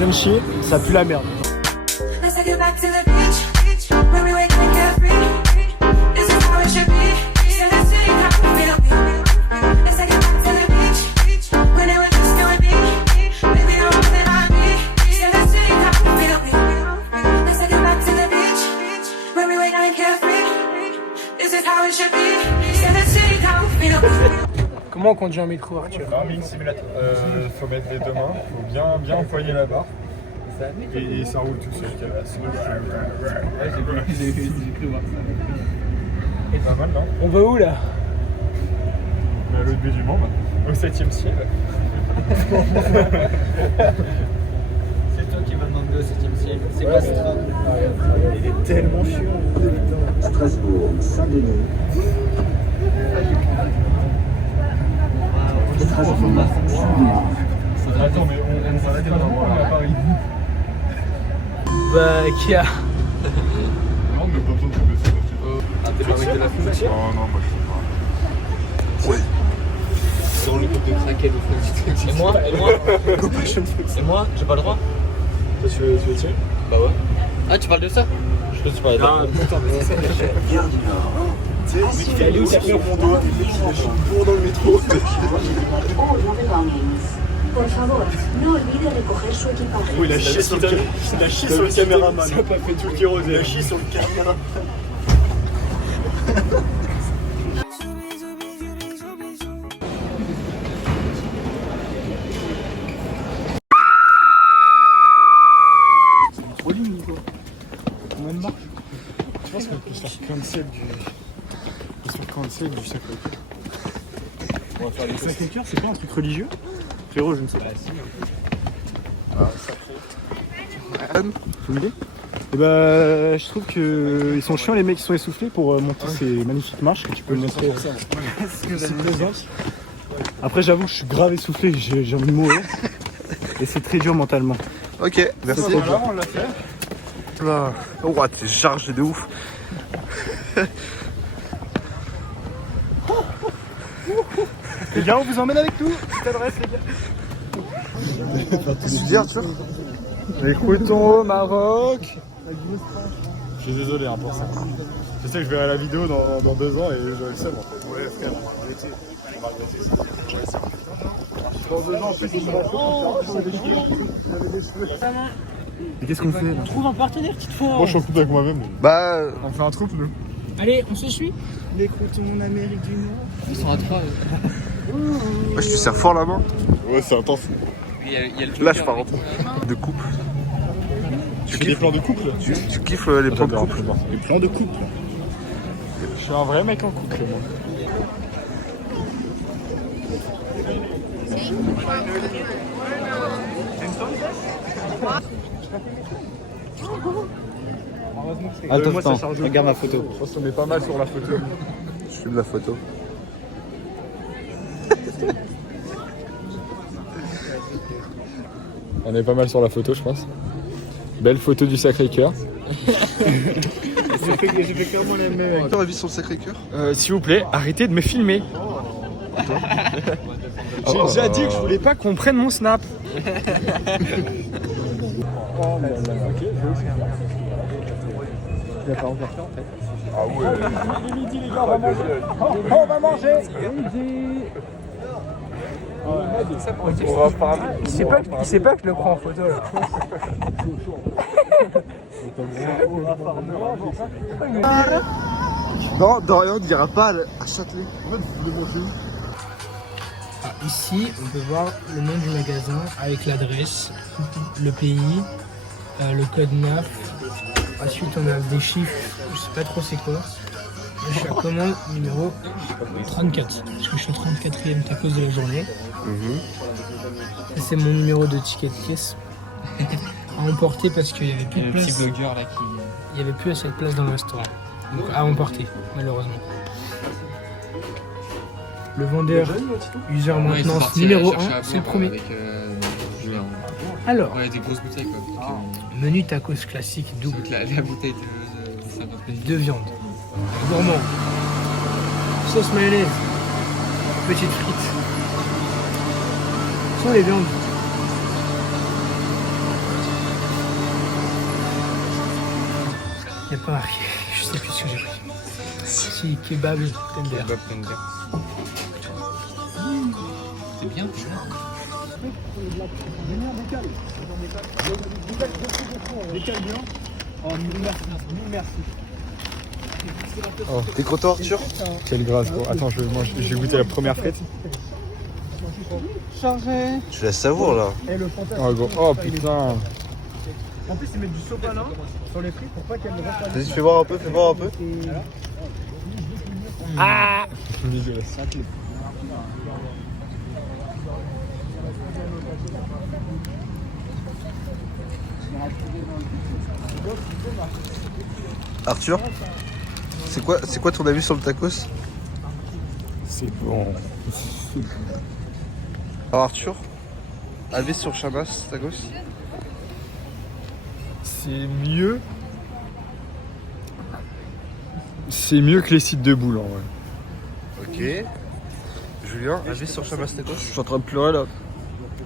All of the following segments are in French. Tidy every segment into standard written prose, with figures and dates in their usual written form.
viens de chier, ça pue la merde. Comment on conduit un métro, Arthur? Farming simulator. Faut mettre les deux mains, faut bien empoigner la barre. Et ça roule tout seul. J'ai cru voir ça. C'est pas mal, non? On va où là? On est à l'autre bout du monde, au 7ème ciel. C'est toi qui m'as demandé au 7ème ciel. C'est quoi ce train? Il est tellement chiant. Strasbourg, Saint-Denis. Attends, mais on s'arrête là, on va à Paris. Bah, qui a? Non, mais pas besoin de se baisser. Ah, t'es pas avec de la foule? Oh non, moi je sais pas. Sur le groupe de craquettes au fond du truc. Et moi, j'ai pas le droit? Tu veux tirer? Bah ouais. Ah, tu parles de ça? Je peux te parler de ça. Ah putain, mais c'est ça. Gare du Nord. Tu sais, il est allé aussi sur mon dos, il est toujours dans le métro. All your belongings. Por favor, no olvide recoger su equipaje. Oui, il a chié sur le caméraman. Ça a pas fait tout le kérosène. Il a chié sur le caméraman. Trop ligne, Nico. Combien de marches? Je pense qu'on peut faire 47 du Sacré-Cœur. On va faire les Sacré-Cœur, c'est pas un truc religieux? Frérot, je ne sais pas. Une idée? Et bah, je trouve que ils sont chiants les mecs qui sont essoufflés pour monter ces magnifiques marches que tu peux montrer. C'est plaisant. Après, j'avoue que je suis grave essoufflé, j'ai envie de mourir. Et c'est très dur mentalement. Ok, merci. Voilà, on l'a fait. Là. Oh, t'es chargé de ouf. Les gars, on vous emmène avec nous. Petite adresse, les gars. Tu dis Arthur? Écoutons au Maroc. Je suis désolé pour ça. Je sais que je verrai la vidéo dans 2 ans et j'aurai le seum en fait. Ouais, frère, on va regretter. On va regretter ça. Dans 2 ans, en plus, on Et qu'est-ce qu'on fait là? Trouve un partenaire qui te faut. Moi, je suis en couple avec moi-même. Bah, On fait un troupe, nous. Allez, on se suit. Écoutons Amérique du Nord. Ils sont à 3. je te serre fort la main. Ouais, c'est intense. Il y a le Lâche par contre. De couple. Tu fais des plans de couple? Tu kiffes les plans de couple? Les plans de couple. Je suis un vrai mec en couple, moi. Attends, regarde ma photo. Je pense qu'on est pas mal sur la photo. Je filme la photo. On est pas mal sur la photo, je pense. Belle photo du Sacré-Cœur. J'ai fait clairement la même. Ton avis sur le Sacré-Cœur? S'il vous plaît, arrêtez de me filmer. J'ai déjà dit que je voulais pas qu'on prenne mon snap. Il a pas encore fait en fait. Ah ouais. Midi les gars, on va manger. On va manger. Midi. On va parler. Il sait pas que je le prends en photo là. Non, Dorian ne dira pas à Châtelet. Ici, on peut voir le nom du magasin avec l'adresse, le pays, le code NAF. Ensuite, on a des chiffres, je sais pas trop c'est quoi. Là, je suis à commande numéro 34, parce que je suis au 34e tacos de la journée. Ça, c'est mon numéro de ticket de caisse. À emporter parce qu'il n'y avait plus de place. petit blogueur là qui. Il n'y avait plus assez de place dans le restaurant. Donc à emporter, malheureusement. Le vendeur, user maintenance numéro 1, c'est le premier. Alors, Ouais, des grosses bouteilles quoi. menu tacos classique double, La bouteille de 50 2 viandes, gourmand, sauce mayonnaise, petites frites. Ce sont les viandes. Il n'y a pas marqué. Je sais plus ce que j'ai pris. Si, kebab tender. C'est bien. Oh, t'es content, Arthur? Quelle grâce, gros. Attends, j'ai goûté la première frite. Tu la savoures là. Oh, gros. Oh putain. En plus, ils mettent du sopalin sur les frites pour pas qu'elles ne restent pas. Vas-y, fais voir un peu, fais voir un peu. Dégueulasse. Arthur, c'est quoi ton avis sur le tacos? C'est bon. Alors Arthur, avis sur Chamas tacos? C'est mieux. C'est mieux que les sites de boules en vrai. Ok. Julien, avis sur Chamas tacos? Je suis en train de pleurer là.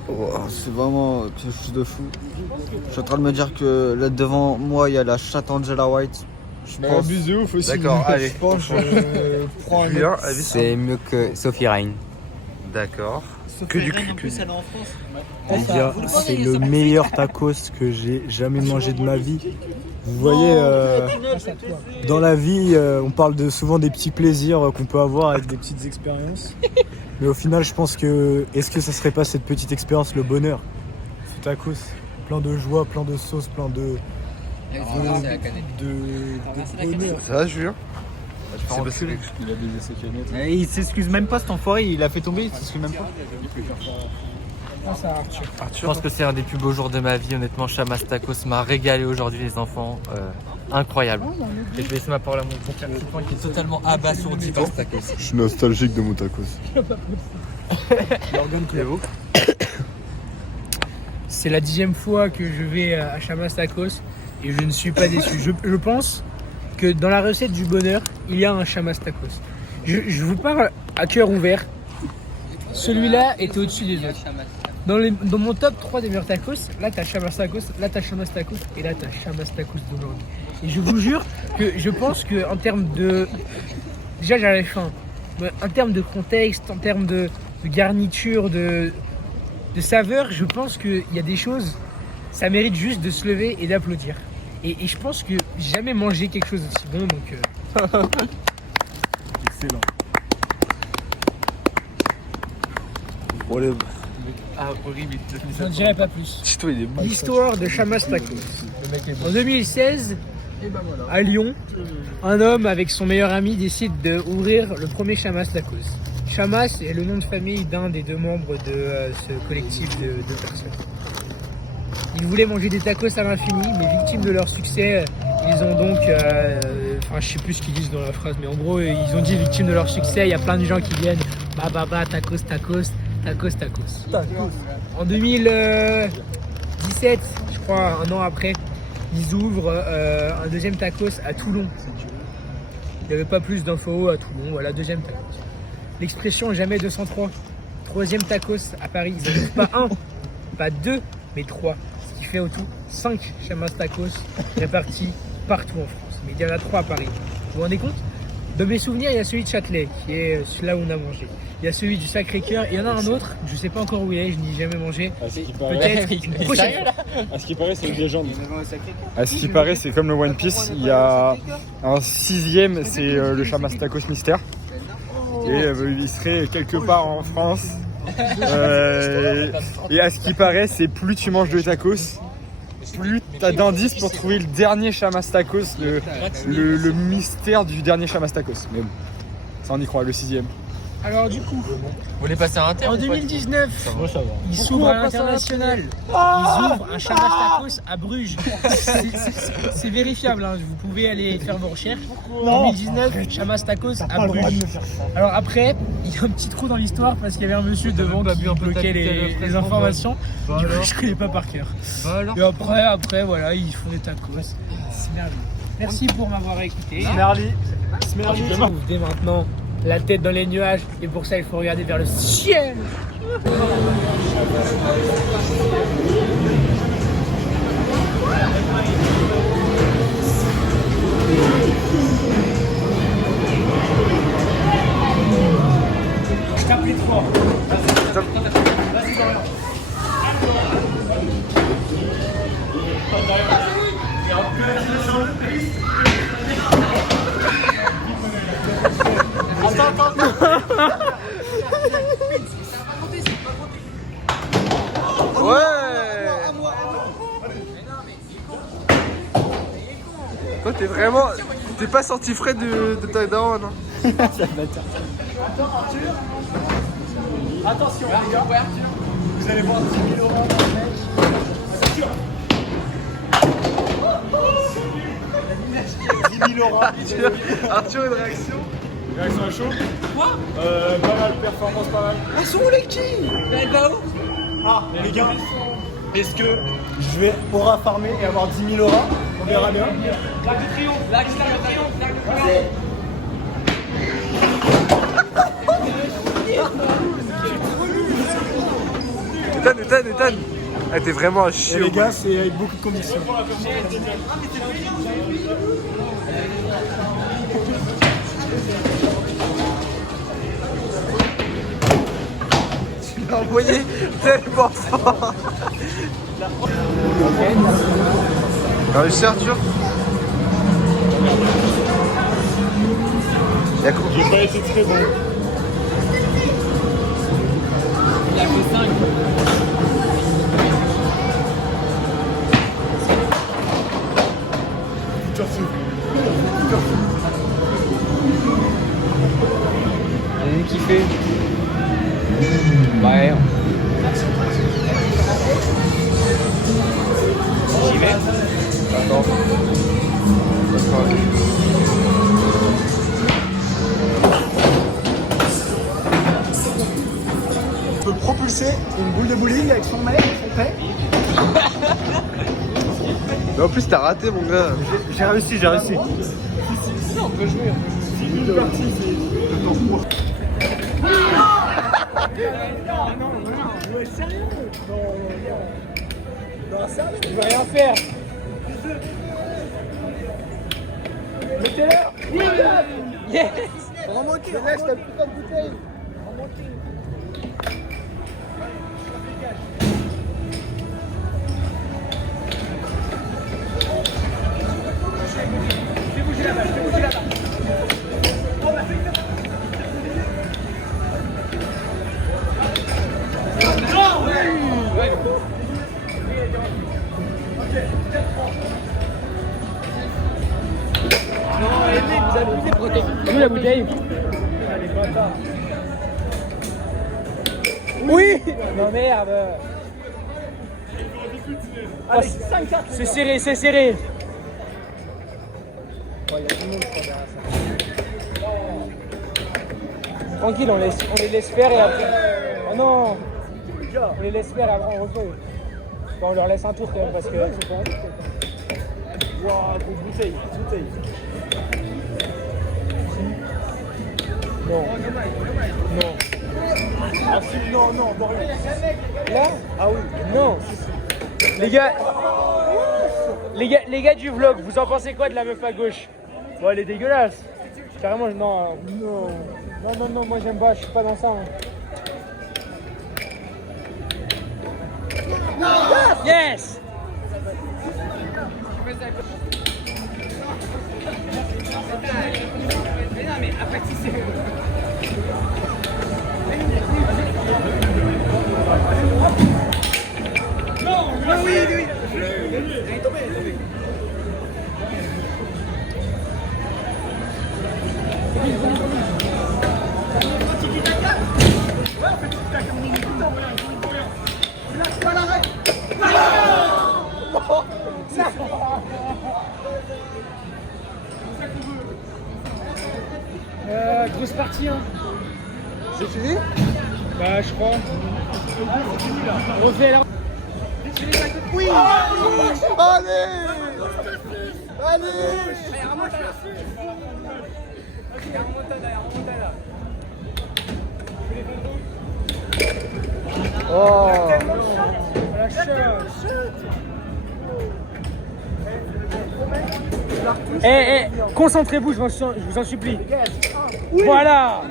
Oh, c'est vraiment quelque chose de fou. Je suis en train de me dire que là devant moi il y a la chatte Angela White. Je Mais pense. abuse de ouf aussi. D'accord, allez. Je pense que je prends un Julien, avis sur... C'est mieux que Sophie Ryan. D'accord. Que du cul. Les gars, c'est le meilleur tacos que j'ai jamais mangé de ma vie. Vous voyez, dans la vie, on parle souvent des petits plaisirs qu'on peut avoir avec des petites expériences. Mais au final, je pense que, est-ce que ça serait pas cette petite expérience le bonheur? Ce tacos, plein de joie, plein de sauce, plein de bonheur. Ça va Julien? C'est parce qu'il a baisé ses canettes. Il s'excuse même pas cet enfoiré, il a fait tomber, il s'excuse même pas. Je pense que c'est un des plus beaux jours de ma vie, honnêtement. Chamas Tacos m'a régalé aujourd'hui, les enfants. Incroyable. Et je vais laisser ma parole à mon frère Titouan qui est totalement abasourdi par ce tacos. Je suis nostalgique de mon tacos. C'est la 10e fois que je vais à Chamas Tacos et je ne suis pas déçu. Je pense que dans la recette du bonheur, il y a un Chamas Tacos. Je vous parle à cœur ouvert. Celui-là est au-dessus des autres. Dans mon top 3 des meilleurs tacos, là t'as Chamas Tacos, là t'as Chamas Tacos et là t'as Chamas Tacos d'aujourd'hui. Et je vous jure que je pense que en termes de... Déjà j'avais faim. Mais en termes de contexte, en termes de garniture, de saveur, je pense qu'il y a des choses, ça mérite juste de se lever et d'applaudir. Et je pense que j'ai jamais mangé quelque chose d'aussi bon, donc... Excellent. Ah, horrible. Je n'en dirai pas plus. Tito il est bon. L'histoire de Chamas Tacos. En 2016, à Lyon, un homme avec son meilleur ami décide d'ouvrir le premier Chamas Tacos. Chamas est le nom de famille d'un des deux membres de ce collectif de personnes. Ils voulaient manger des tacos à l'infini, mais victimes de leur succès, ils ont donc... Enfin, je sais plus ce qu'ils disent dans la phrase, mais en gros, ils ont dit victimes de leur succès, il y a plein de gens qui viennent, tacos, tacos, tacos, tacos. En 2017, je crois, un an après, ils ouvrent un deuxième tacos à Toulon. Il n'y avait pas plus d'infos à Toulon, voilà, deuxième tacos. L'expression jamais 203. Troisième tacos à Paris, ils n'en ouvrent pas un, pas deux, mais trois. Ce qui fait au tout 5 Chamas Tacos répartis partout en France. Mais il y en a 3 à Paris. Vous vous rendez compte? De mes souvenirs, il y a celui de Châtelet, qui est celui-là où on a mangé. Il y a celui du Sacré-Cœur, il y en a un autre, je ne sais pas encore où il est, je n'y ai jamais mangé. Peut-être une prochaine fois. À ce qui paraît, c'est une légende. À ce qui paraît, c'est comme le One Piece. Il y a un 6e, c'est le Chamas Tacos Mystère. Et il serait quelque part en France. Et à ce qui paraît, c'est plus tu manges de tacos, plus t'as d'indices pour trouver le dernier Chamas Tacos, le mystère du dernier Chamas Tacos. Mais bon, ça on y croit, le 6e. Alors du coup, Vous voulez passer à un terme en ou pas 2019, ils s'ouvrent à l'international. Ils ouvrent un Chamas Tacos à Bruges. C'est vérifiable, hein. Vous pouvez aller faire vos recherches. 2019, Chamas Tacos à Bruges. Alors après, il y a un petit trou dans l'histoire parce qu'il y avait un monsieur devant qui bloquait les informations. Du coup, je connais pas par cœur. Et après, voilà, ils font des tacos. C'est merveilleux. Merci pour m'avoir écouté. Merli. Je trouve dès maintenant la tête dans les nuages et pour ça il faut regarder vers le ciel. Toi, t'es vraiment. T'es pas sorti frais de ta daronne, hein. Attention les gars, vous allez voir 10 000 euros dans le match. Attention. 10 000 euros. Arthur, une réaction? Réaction à chaud. Quoi? Pas mal, performance pas mal. Ah, son Leki. Elle va où? Ah les gars, est-ce que je vais aura farmer et avoir 10 000 euros? On verra bien. L'arc de triomphe, l'arc de triomphe, l'arc de triomphe. Ethan. Ah, t'es vraiment un Et chiot. les gars, c'est avec beaucoup de conviction. Tu l'as envoyé tellement fort. T'as réussi, Arthur? D'accord. J'ai pas été très bon. Il a fait 5. J'ai kiffé. Ouais. J'y vais. Attends. On peut propulser une boule de bowling avec son mec, son père. Mais en plus, t'as raté, mon gars. J'ai réussi. On peut jouer. Ouais, sérieux? Non, sérieux? Je vais rien faire. Mettez-le! Yes. Remontez! Lâche ta putain de bouteille! Où la bouteille? Oui. Non merde. Allez, 5-4! C'est serré, c'est serré. Tranquille, on les laisse faire et après. Oh non. On les laisse faire et après on refait. Enfin, on leur laisse un tour quand même parce que. Waouh, bouteille. Non. Non. Ah si, non, Dorian. Là? Ah oui. Non. Les gars du vlog, vous en pensez quoi de la meuf à gauche? Bon, elle est dégueulasse. Carrément, non. Non, moi j'aime pas, je suis pas dans ça. Hein. Yes! Mais non, mais après, si c'est. Grosse partie, hein. C'est fini? Bah, je crois. On refait là. Oui! Allez! Oh! La chute. Concentrez-vous, je vous en supplie. Voilà.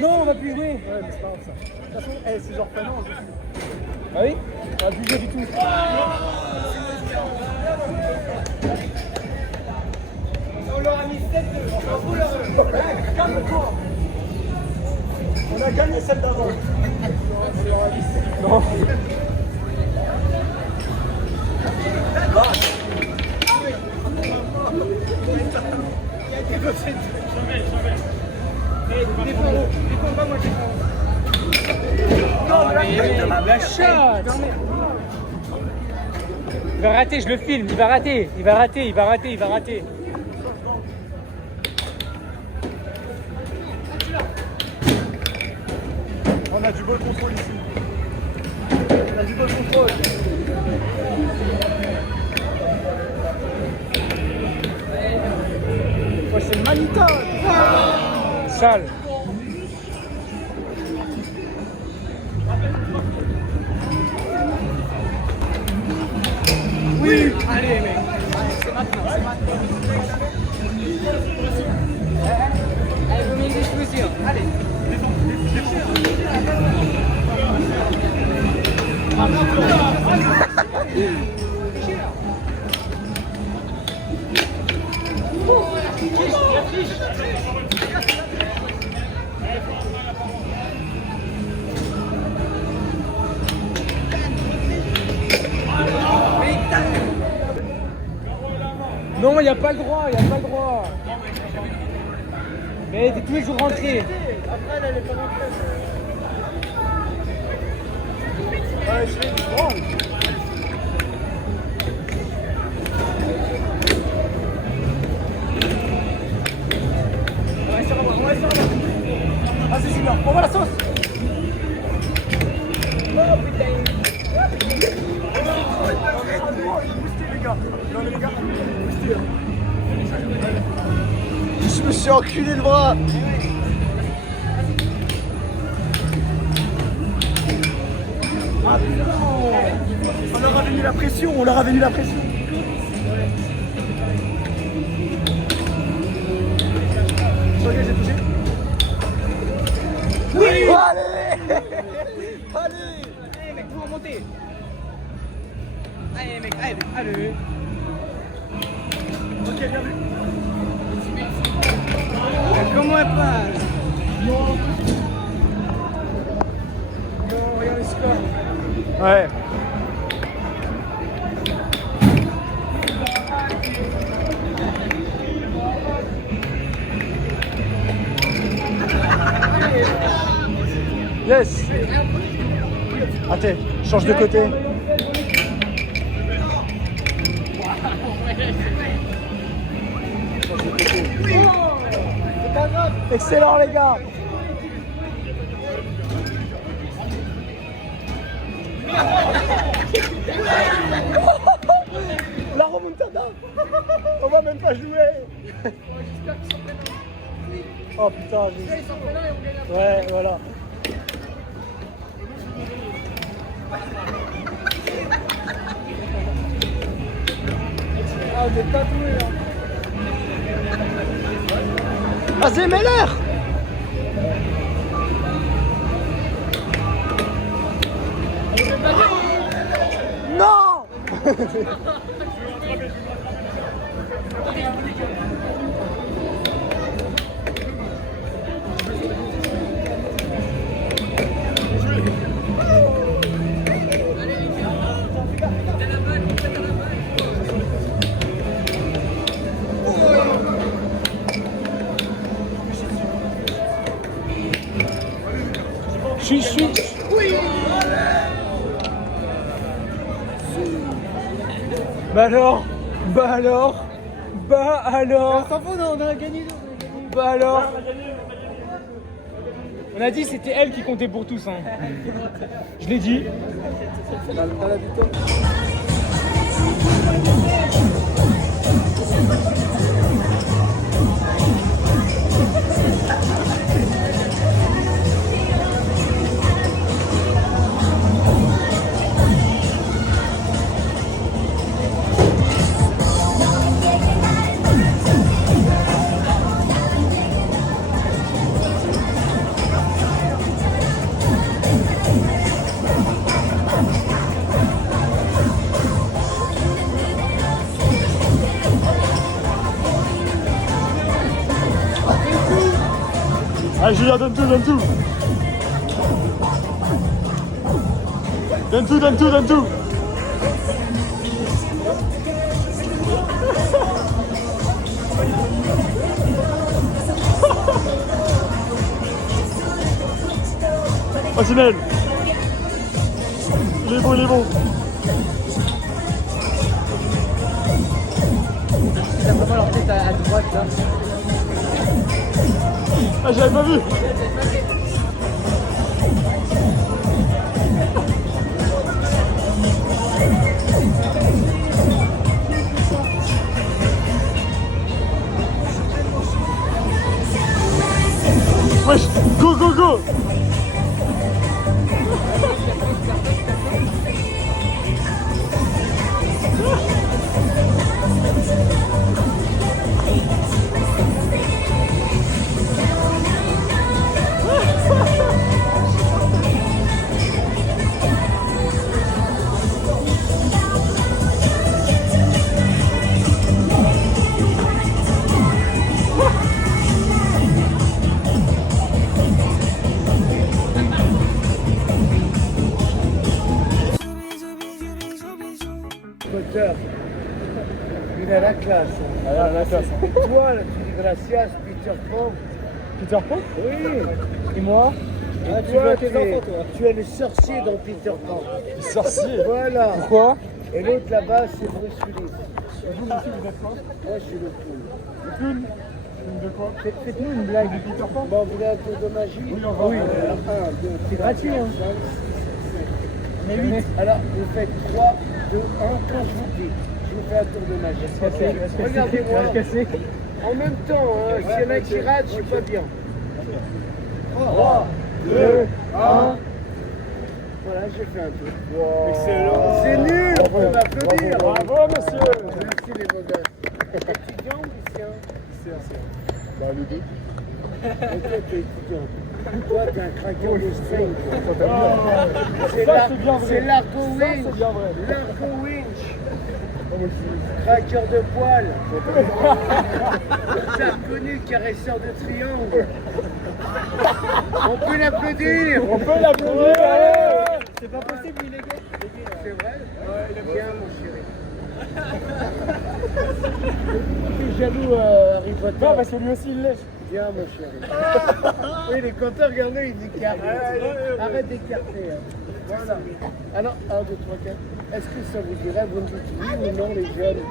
Non, on va plus jouer. Ouais, mais c'est pas grave ça. De toute façon, c'est genre pas non. Ah oui? On va plus jouer du tout. On a gagné celle d'avant. Non. La shot. Il va rater, je le filme, il va rater, il va rater, il va rater, il va rater. On a du bon contrôle ici. On a du bon contrôle. Ouais, c'est Manita. Sale. Oui. Allez mec. C'est maintenant, c'est maintenant. Allez, vous mettez des mesures. Allez. Non, il n'y a pas le droit, il n'y a pas le droit. Mais t'es tous les jours rentré. Après, elle est pas rentrée. Ouais, je vais prendre. Ah, c'est super. On voit la sauce. Oh putain. Je me suis enculé le bras. Ah non. On leur avait mis la pression, on leur avait mis la pression. Ok, j'ai touché. Oui. Allez. Allez mec, vous remontez. Allez mec, allez, allez. Ok, bien vu. Comment elle passe? Non, regarde le score. Ouais. Yes. Attends, change de côté. Excellent les gars. La remontada. On va même pas jouer. Oh putain. Ouais, voilà. Ah, on est tatoué là. Ah, c'est Meller. Non. Je suis. Oui. Bah alors. On a gagné. Bah alors. On a dit que c'était elle qui comptait pour tous. Hein. Je l'ai dit. Allez Julien, donne tout, donne tout. Donne tout, donne tout, donne tout. Oh Sinel. Il est bon, il est bon. T'as vraiment leur tête à droite là. Ah j'avais pas vu. Wesh, go go go. Il a la classe. Ah, la classe. Toi, là, tu dis gracias, Peter Pan. Peter Pan? Oui. Et moi? Ah, tu veux tes es- enfants, toi? Tu es le sorcier dans Peter Pan. Sorcier. Voilà. Pourquoi? Et l'autre là-bas, c'est Bruce Willis. Et vous aussi vous êtes quoi? Moi, je suis le clown. Le clown? Clown de quoi? Faites-nous une blague. Peter Pan? Bon, vous voulez un tour de magie? Oui, on va. Oui. 1, 2, C'est gratuit, hein. 5, 6, 7. On est 8. Alors, vous faites 3, 2, 1, quand je vous dis. Je vous fais un tour de magie. Ok. Regardez-moi. En même temps, hein, s'il y en a qui ratent, je suis pas bien. 3, 2, 1. Voilà, j'ai fait un tour. Excellent. C'est nul, on peut m'applaudir. Bravo monsieur. Merci les beaux gars. Étudiant ou lycéen? Bah le deux. Et toi, t'es étudiant. Toi, t'es un craqueur de string. Ça c'est bien vrai. C'est l'argo Ça winch. c'est bien vrai. L'argo winch. Craqueur de poils. T'as reconnu caresseur de triangle. On peut l'applaudir. On peut l'applaudir. Allez. C'est pas possible, il est gay. C'est vrai? Viens, mon chéri. Je suis jaloux, Harry Potter. Non parce que lui aussi il lèche. Viens, mon chéri. Oui, il est content, regardez, il écarte. Arrête d'écarter. Hein. Voilà. Alors, 1, 2, 3, 4. Est-ce que ça vous dirait, vous me dites oui ou non, les jeunes,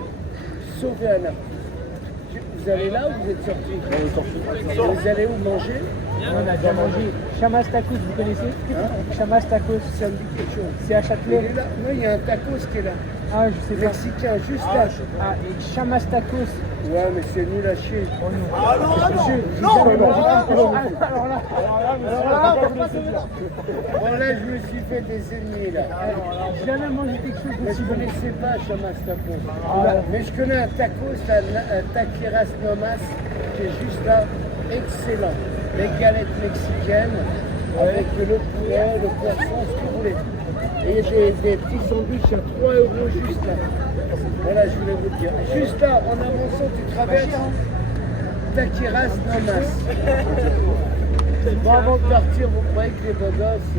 sauver un artiste? Vous allez là ou vous êtes sortis? Vous allez où manger? On a déjà mangé. Chamas Tacos, vous connaissez? Chamas Tacos. Ça me dit quelque chose. C'est à Il Châtelet. est là. Non, il y a un tacos qui est là. Ah, je sais pas. Mexicain, juste là. Ah, et Chamas Tacos. Ouais, mais c'est nul à chier. Ah non, ah non. Non. Alors là, Alors là, mais c'est pas possible. Bon, là, je me suis fait des ennemis, là. j'ai jamais mangé quelque chose Mais d'aussi je bon. ne connaissais pas Chamas Tacos. Mais je connais un tacos, un taqueras nomas, qui est juste là, excellent. Les galettes mexicaines, avec le poulet, le poisson, ce que vous voulez. Et j'ai des petits sandwichs à 3 € juste là. Voilà, je voulais vous le dire. Juste là, en avançant, tu traverses taqueras nomas. Bon, avant de partir, vous croyez que les beaux gosses,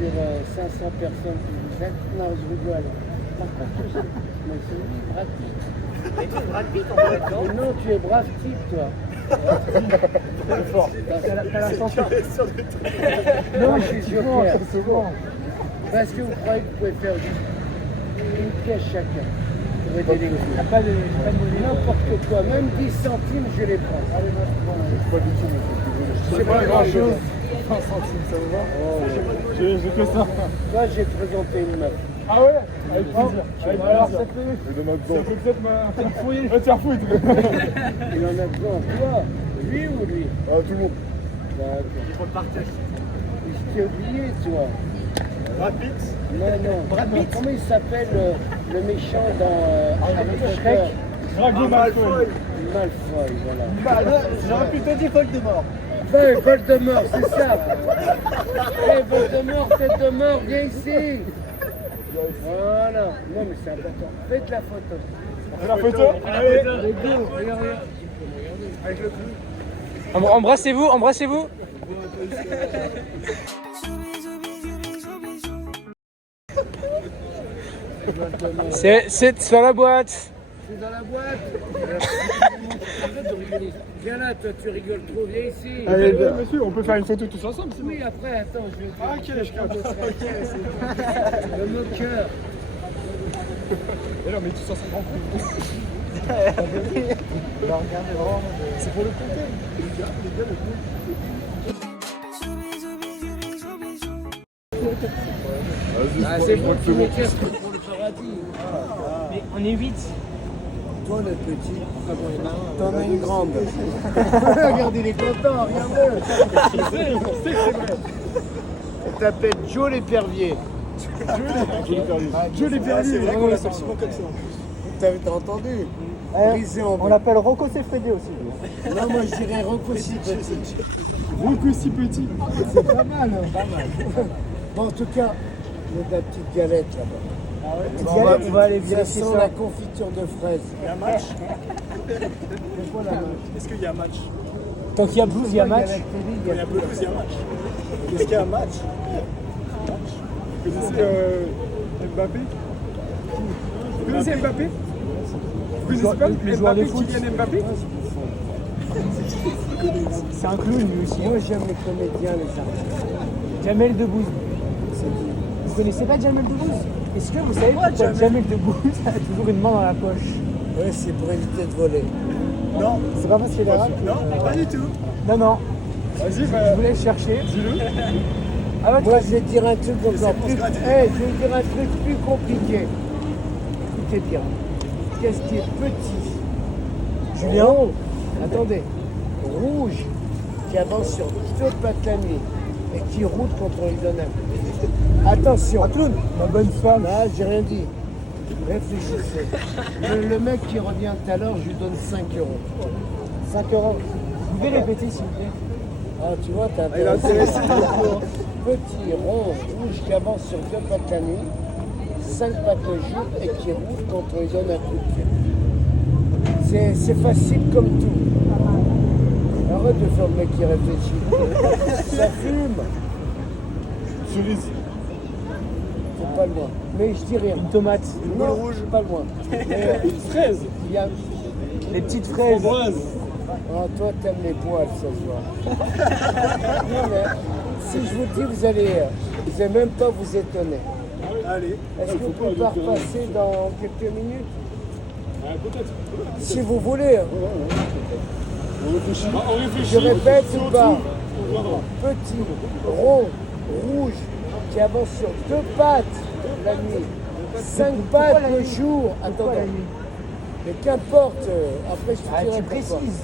sur 500 personnes qui vous êtes? Non, je rigole. Par contre, mais c'est lui, Brad Pitt. Mais non, tu es brave type, toi. T'as la santé. Non, je suis joker. Parce que vous croyez que vous pouvez faire juste une pièce chacun pour aider les T'as coups. pas de monnaie. N'importe quoi, même 10 centimes, je les prends. C'est pas grand chose. 100 centimes, ça vous va? J'ai que ça. Toi, j'ai présenté une meuf. Ah ouais? Avec plaisir. Avec Alors, plaisir. ça peut. Et de notre banque. Ça peut peut-être me fouiller. Va te faire foutre. Il en a besoin. Toi, lui ou lui? Ah, tout le monde. D'accord. Je t'ai oublié, toi. Brad Pitt. Non, non. Non, comment il s'appelle le méchant dans Harry Potter? Drago Malfoy. Malfoy, voilà. J'aurais pu te dire Voldemort. Ben, Voldemort, c'est ça. Hey, Voldemort, tête de mort, viens ici. Voilà. Non, mais c'est important. Faites la photo. On fait la photo? Allez. Les deux, regarde. Embrassez-vous, embrassez-vous. C'est sur la boîte. C'est dans la boîte. Arrête de rigoler. Viens là, toi tu rigoles trop, viens ici. Allez, monsieur, on peut faire une photo tous ensemble, sinon. Oui, après, attends, je vais te Ah, ok, je capte. le moqueur. Et non, mais tous ensemble en groupe. C'est pour le content. Les gars, le coup. Ah, c'est bon, tu me casses pour le paradis. Mais on est 8. Toi, le petit, t'en as une grande. Regarde, il est content, regarde-le. On t'appelle Joe l'épervier. Je l'ai perdu, c'est vrai qu'on l'appelle souvent comme ça. T'as entendu? Brisé en On l'appelle Rocco Siffredi aussi. Non, moi je dirais Rocco si petit. Rocco si petit. C'est pas mal, hein, pas mal. Bon, en tout cas, il y a de la petite galette là-bas. Ah ouais, Bon, on va aller ça vérifier sent ça. la confiture de fraises. Il y a un match. C'est quoi la match? Est-ce qu'il y a un match? Tant qu'il y a blues, il y a match. Il y a Blues, il y a un match. Est-ce qu'il y a un match? Vous connaissez Mbappé? Vous connaissez Mbappé? Vous connaissez pas les joueurs de Mbappé, foot. Kylian Mbappé? C'est un clown lui aussi. Moi j'aime les comédiens, les artistes. Jamel Debbouze. Vous connaissez pas Jamel Debbouze? Est-ce que vous savez pourquoi Jamel Debbouze a toujours une main dans la poche? Ouais, c'est pour éviter de voler. Non, c'est pas parce qu'il est arabe. Non, pas du tout. Non, non. Vas-y, Je vous laisse chercher. dis-le. À votre Moi je vais te dire un truc encore pour plus. se gratter. Je vais te dire un truc plus compliqué. Écoutez bien. Qu'est-ce qui est petit? Julien. Rond. Attendez. Rouge. Qui avance sur deux pattes la nuit. Et qui roule quand on lui donne un coup. Attention. Un clown. Ma bonne femme. Ah, j'ai rien dit. Réfléchissez. Le mec qui revient tout à l'heure, je lui donne 5 euros. 5 euros. Vous pouvez répéter s'il vous plaît? Ah, tu vois, t'as intéressé. Petit, rond, rouge qui avance sur deux pattes la nuit, 5 pattes le jour et qui roule quand on lui donne un coup de pied. C'est facile comme tout. Arrête de faire le mec qui réfléchit. Ça fume. Cerise. C'est pas loin. Mais je dis rien. Une tomate. Non, rouge, pas loin. Mais, Fraise. il y a... Les petites fraises. Framboise. Oh, toi, t'aimes les poils, ça se voit. Non, mais si je vous dis, vous allez même pas vous étonner. Allez. Est-ce qu'on peut pas repasser dans quelques minutes? Peut-être. Si vous voulez. On réfléchit. Je répète Si ou on pas? trouve, on viendra. Petit, rond, rouge, qui avance sur deux pattes la nuit, 5 pattes le jour. Attendez. Mais qu'importe, après je te dirai tu pourquoi. précises.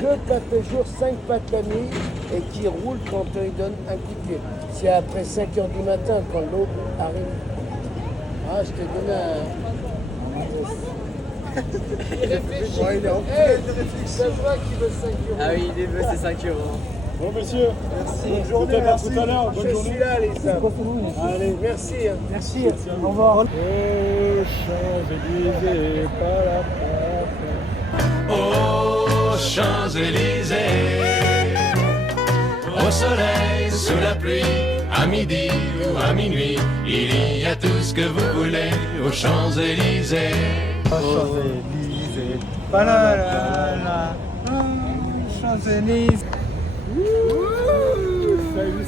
2 pattes le jour, 5 pattes la nuit, et qui roule quand on lui donne un coup de pied. C'est après 5 h du matin, quand l'aube arrive. Ah, je t'ai donné un... Réfléchis. Hey, ça se voit qu'il veut 5 euros. Ah oui, il veut ses 5 euros. Bon, monsieur. Merci. Bonne journée. Tout à l'heure. Bonne Je journée. suis là, les hommes. Allez, merci. Hein. Merci. Au revoir. Aux Champs-Élysées, pas la porte. Aux Champs-Élysées, au soleil, sous la pluie, à midi ou à minuit, il y a tout ce que vous voulez aux Champs-Élysées. Champs-Élysées. Palalala. Champs-Élysées.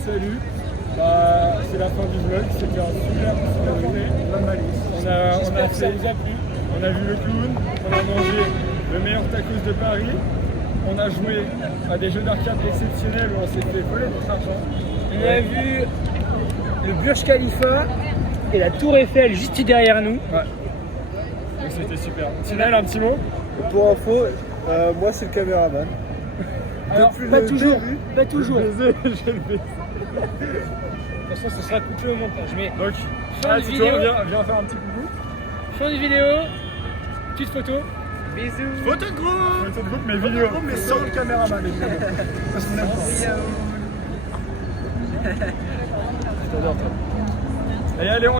Salut. Bah, c'est la fin du vlog. C'était un super journée. On a fait, on a vu le clown, on a mangé le meilleur tacos de Paris. On a joué à des jeux d'arcade exceptionnels où on s'est fait voler notre argent. On a vu le Burj Khalifa et la Tour Eiffel juste derrière nous. Ouais. Donc c'était super. Tinel, un petit mot? Pour info, moi c'est le caméraman. Alors, Depuis pas le toujours, début. pas toujours. De J'ai le baiser. toute façon, ce sera coupé au montage. Mais Donc, fin de tu vidéo, viens faire un petit coucou. fin de vidéo, petite photo. Bisous. Photo de groupe. Photo de groupe, mais vidéo. Mais sans le caméraman évidemment. Parce qu'on aime pas. Et allez, on...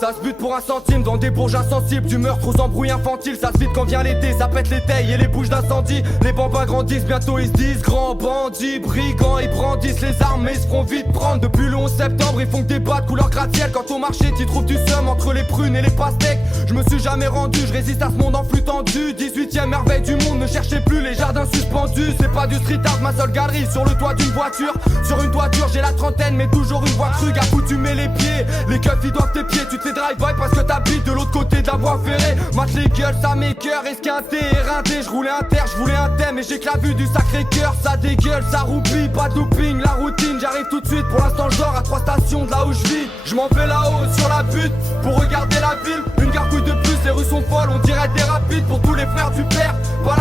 Ça se bute pour un centime dans des bourges insensibles. Du meurtre aux embrouilles infantiles. Ça se vide quand vient l'été, ça pète les tailles et les bouches d'incendie. Les bambins grandissent, bientôt ils se disent grands bandits, brigands. Ils brandissent les armes mais ils se feront vite prendre. Depuis le 11 septembre ils font que des bas de couleur gratte-ciel. Quand au marché t'y trouves du seum entre les prunes et les pastèques. Je me suis jamais rendu, je résiste à ce monde en flux tendu. 18ème merveille du monde, ne cherchez plus les jardins suspendus. C'est pas du street art, ma seule galerie sur le toit d'une voiture. Sur une toiture j'ai la trentaine mais toujours une voix crue. Accoutumé les pieds, les keufs ils doivent tes pieds. Tu te fais drive-by parce que t'habites de l'autre côté de la voie ferrée. Mate les gueules, ça m'écoeure, esquinté, éreinté. Je roulais un terre, je voulais un thème et j'ai que la vue du sacré cœur. Ça dégueule, ça roupille, pas de doping, la routine. J'arrive tout de suite, pour l'instant je dors à 3 stations de là où je vis. Je m'en vais là-haut sur la butte pour regarder la ville. Une gargouille de plus, les rues sont folles, on dirait des rapides. Pour tous les frères du père, voilà.